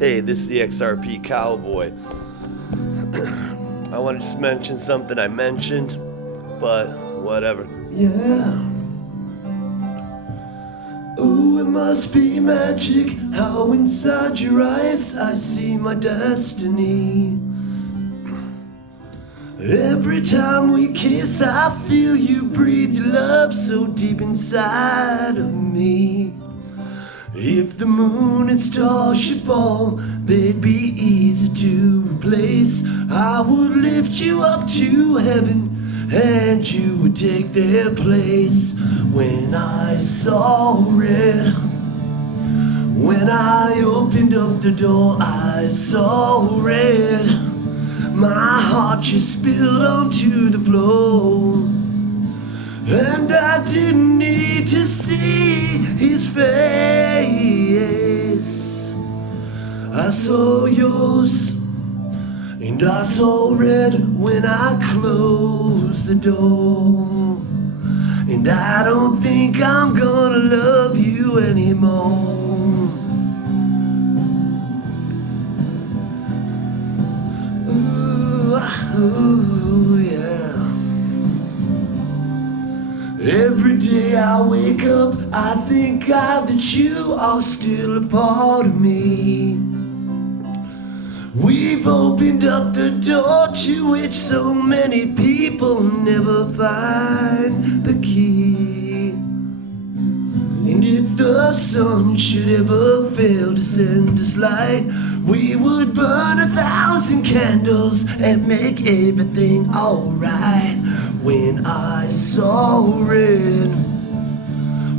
Hey, this is the XRP Cowboy. I want to just mention something I mentioned, but whatever. Yeah. Ooh, it must be magic how inside your eyes I see my destiny. Every time we kiss, I feel you breathe your love so deep inside of me. If the moon and stars should fall, they'd be easy to replace. I would lift you up to heaven, and you would take their place. When I saw red, when I opened up the door, I saw red. My heart just spilled onto the floor, and I didn't need to see his face. I saw yours, and I saw red when I closed the door. And I don't think I'm gonna love you anymore. Ooh, yeah. Every day I wake up, I thank God that you are still a part of me. We've opened up the door to which so many people never find the key. And if the sun should ever fail to send us light, we would burn 1,000 candles and make everything alright. When I saw red,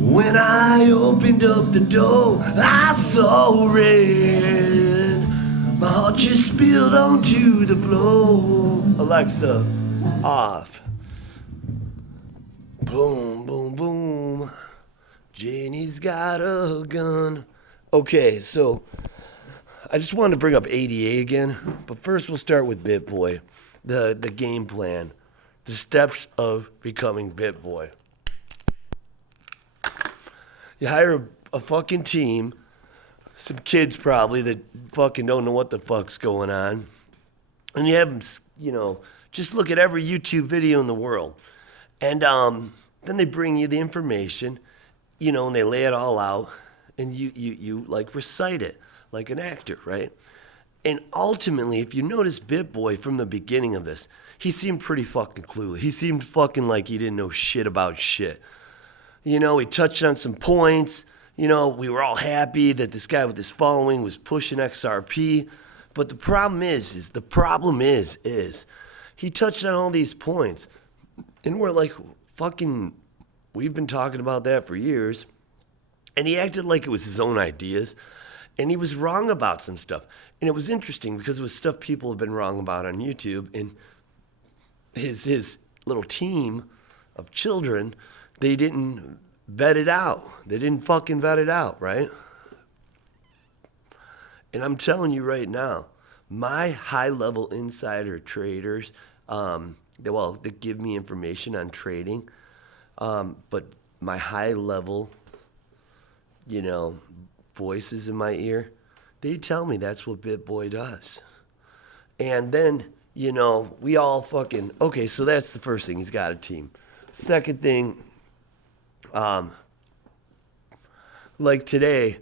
when I opened up the door, I saw red. My heart just spilled onto the floor. Alexa, off. Boom, boom, boom. Janie's got a gun. Okay, so I just wanted to bring up ADA again, but first we'll start with BitBoy, the game plan, the steps of becoming BitBoy. You hire a fucking team, some kids probably that fucking don't know what the fuck's going on, and you have them, just look at every YouTube video in the world, and then they bring you the information, and they lay it all out, and you like recite it like an actor, right? And ultimately, if you notice BitBoy from the beginning of this, he seemed pretty fucking clueless. He seemed fucking like he didn't know shit about shit. He touched on some points. We were all happy that this guy with his following was pushing XRP. But the problem is he touched on all these points. And we're like, fucking, we've been talking about that for years. And he acted like it was his own ideas. And he was wrong about some stuff. And it was interesting because it was stuff people have been wrong about on YouTube. And his little team of children, they didn't vet it out. They didn't fucking vet it out, right? And I'm telling you right now, my high-level insider traders, they give me information on trading, but my high-level, voices in my ear, they tell me that's what BitBoy does. And then, we all fucking, okay, so that's the first thing. He's got a team. Second thing, like today,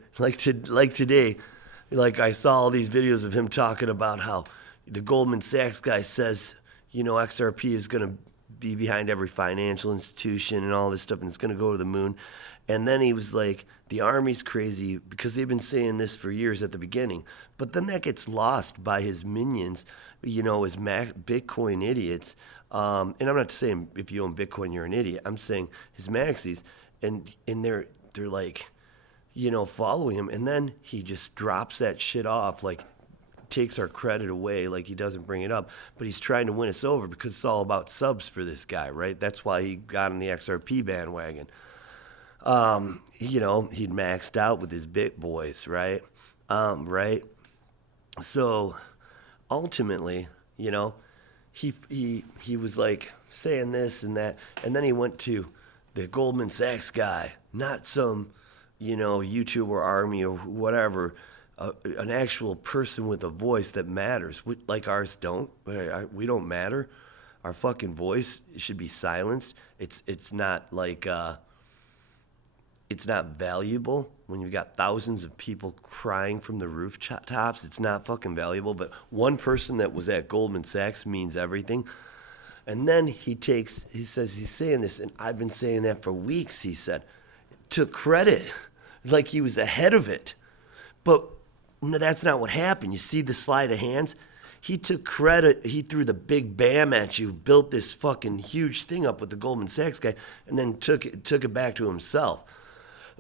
I saw all these videos of him talking about how the Goldman Sachs guy says, XRP is going to be behind every financial institution and all this stuff, and it's going to go to the moon. And then he was like, the Army's crazy because they've been saying this for years at the beginning. But then that gets lost by his minions, his Bitcoin idiots. And I'm not saying if you own Bitcoin, you're an idiot. I'm saying his maxis. And they're like, following him. And then he just drops that shit off, like takes our credit away, like he doesn't bring it up. But he's trying to win us over because it's all about subs for this guy, right? That's why he got on the XRP bandwagon. He'd maxed out with his BitBoys, right? Right? So ultimately, he was like saying this and that, and then he went to the Goldman Sachs guy, not some, YouTube or Army or whatever, an actual person with a voice that matters, like ours don't. We don't matter. Our fucking voice should be silenced. It's not like it's not valuable when you've got thousands of people crying from the rooftops. It's not fucking valuable. But one person that was at Goldman Sachs means everything. And then he says he's saying this, and I've been saying that for weeks, he said, to credit, like he was ahead of it. But no, that's not what happened. You see the sleight of hands? He took credit. He threw the big bam at you, built this fucking huge thing up with the Goldman Sachs guy, and then took it back to himself.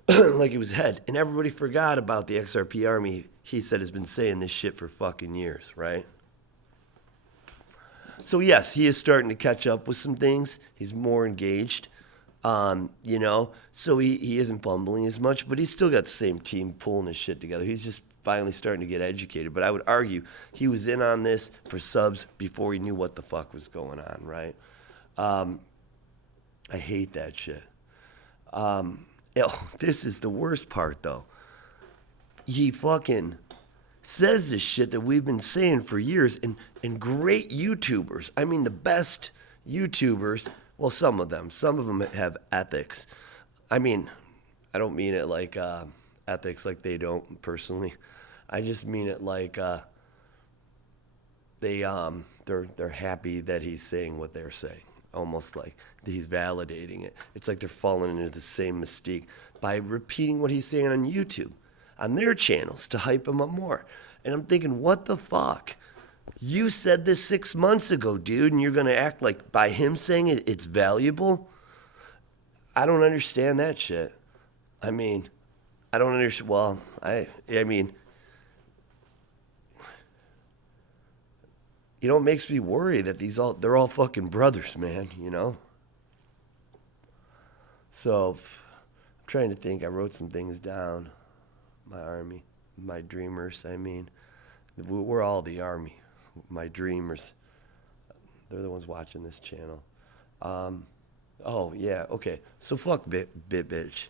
Like it was head. And everybody forgot about the XRP army. He said has been saying this shit for fucking years, right? So yes, he is starting to catch up with some things. He's more engaged, you know. So he isn't fumbling as much, but he's still got the same team pulling his shit together. He's just finally starting to get educated. But I would argue he was in on this for subs before he knew what the fuck was going on, right? I hate that shit. This is the worst part, though. He fucking says this shit that we've been saying for years, and great YouTubers, I mean the best YouTubers, well, some of them have ethics. I mean, I don't mean it like ethics like they don't personally. I just mean it like they're happy that he's saying what they're saying. Almost like he's validating it. It's like they're falling into the same mistake by repeating what he's saying on YouTube, on their channels to hype him up more. And I'm thinking, what the fuck? You said this 6 months ago, dude, and you're going to act like by him saying it, it's valuable? I don't understand that shit. I mean, I don't understand. Well, I mean, you know, it makes me worry that they're all fucking brothers, man, you know? So, I'm trying to think. I wrote some things down. My army, my dreamers, I mean. We're all the army. My dreamers. They're the ones watching this channel. Oh, yeah, okay. So fuck bitch.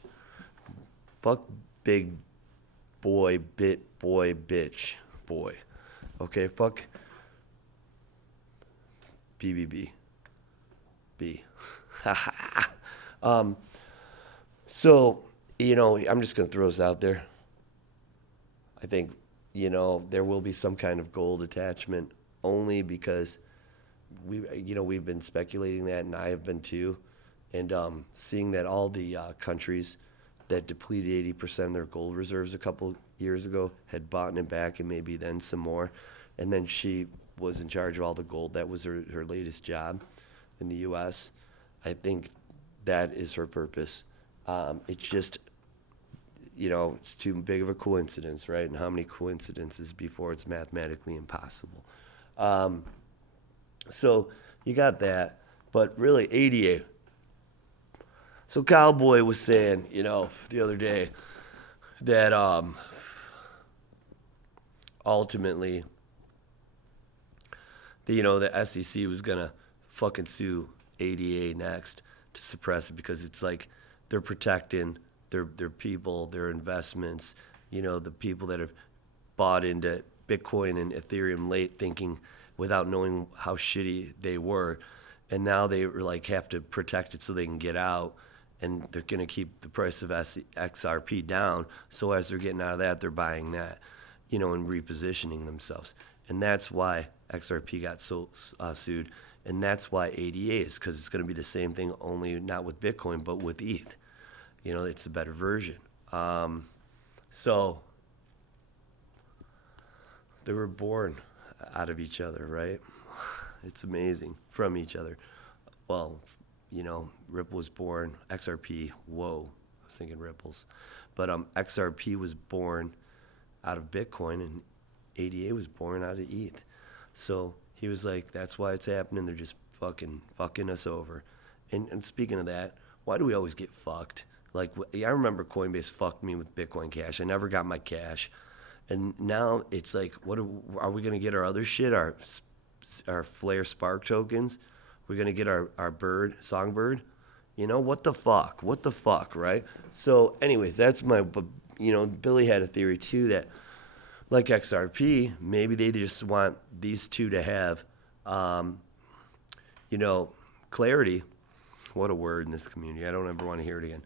Fuck big boy, bitch, boy. Okay, fuck BBB. B. So, you know, I'm just going to throw this out there. I think, you know, there will be some kind of gold attachment only because we've been speculating that, and I have been too. And seeing that all the countries that depleted 80% of their gold reserves a couple years ago had bought it back and maybe then some more. And then she was in charge of all the gold. That was her latest job in the U.S. I think that is her purpose. It's just, you know, it's too big of a coincidence, right? And how many coincidences before it's mathematically impossible? So you got that. But really, ADA. So Cowboy was saying, you know, the other day that ultimately, the SEC was going to fucking sue ADA next to suppress it because it's like they're protecting their people, their investments, you know, the people that have bought into Bitcoin and Ethereum late thinking without knowing how shitty they were. And now they like have to protect it so they can get out. And they're going to keep the price of XRP down. So as they're getting out of that, they're buying that, you know, and repositioning themselves. And that's why XRP got so sued. And that's why ADA is, because it's going to be the same thing, only not with Bitcoin, but with ETH. You know, it's a better version. So they were born out of each other, right? It's amazing. From each other. Well, you know, Ripple was born, XRP, whoa, I was thinking Ripples. But XRP was born out of Bitcoin and ADA was born out of ETH. So he was like, that's why it's happening. They're just fucking us over. And speaking of that, why do we always get fucked? Like, I remember Coinbase fucked me with Bitcoin Cash. I never got my cash. And now it's like, what are we going to get our other shit, our Flare Spark tokens? We're going to get our Songbird? You know, what the fuck? What the fuck, right? So anyways, that's my, you know, Billy had a theory too that like XRP, maybe they just want these two to have, clarity. What a word in this community. I don't ever want to hear it again.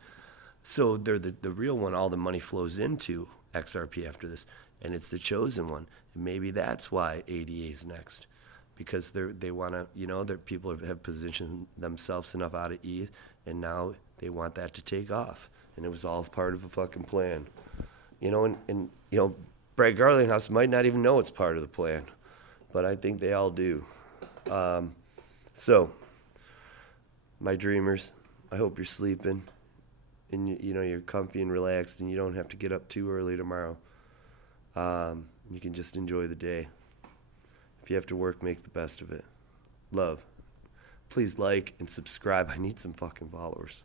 So they're the real one. All the money flows into XRP after this, and it's the chosen one. And maybe that's why ADA is next, because they want to, their people have positioned themselves enough out of ETH, and now they want that to take off. And it was all part of a fucking plan, and Brad Garlinghouse might not even know it's part of the plan, but I think they all do. So, my dreamers, I hope you're sleeping, and you're comfy and relaxed, and you don't have to get up too early tomorrow. You can just enjoy the day. If you have to work, make the best of it. Love. Please like and subscribe. I need some fucking followers.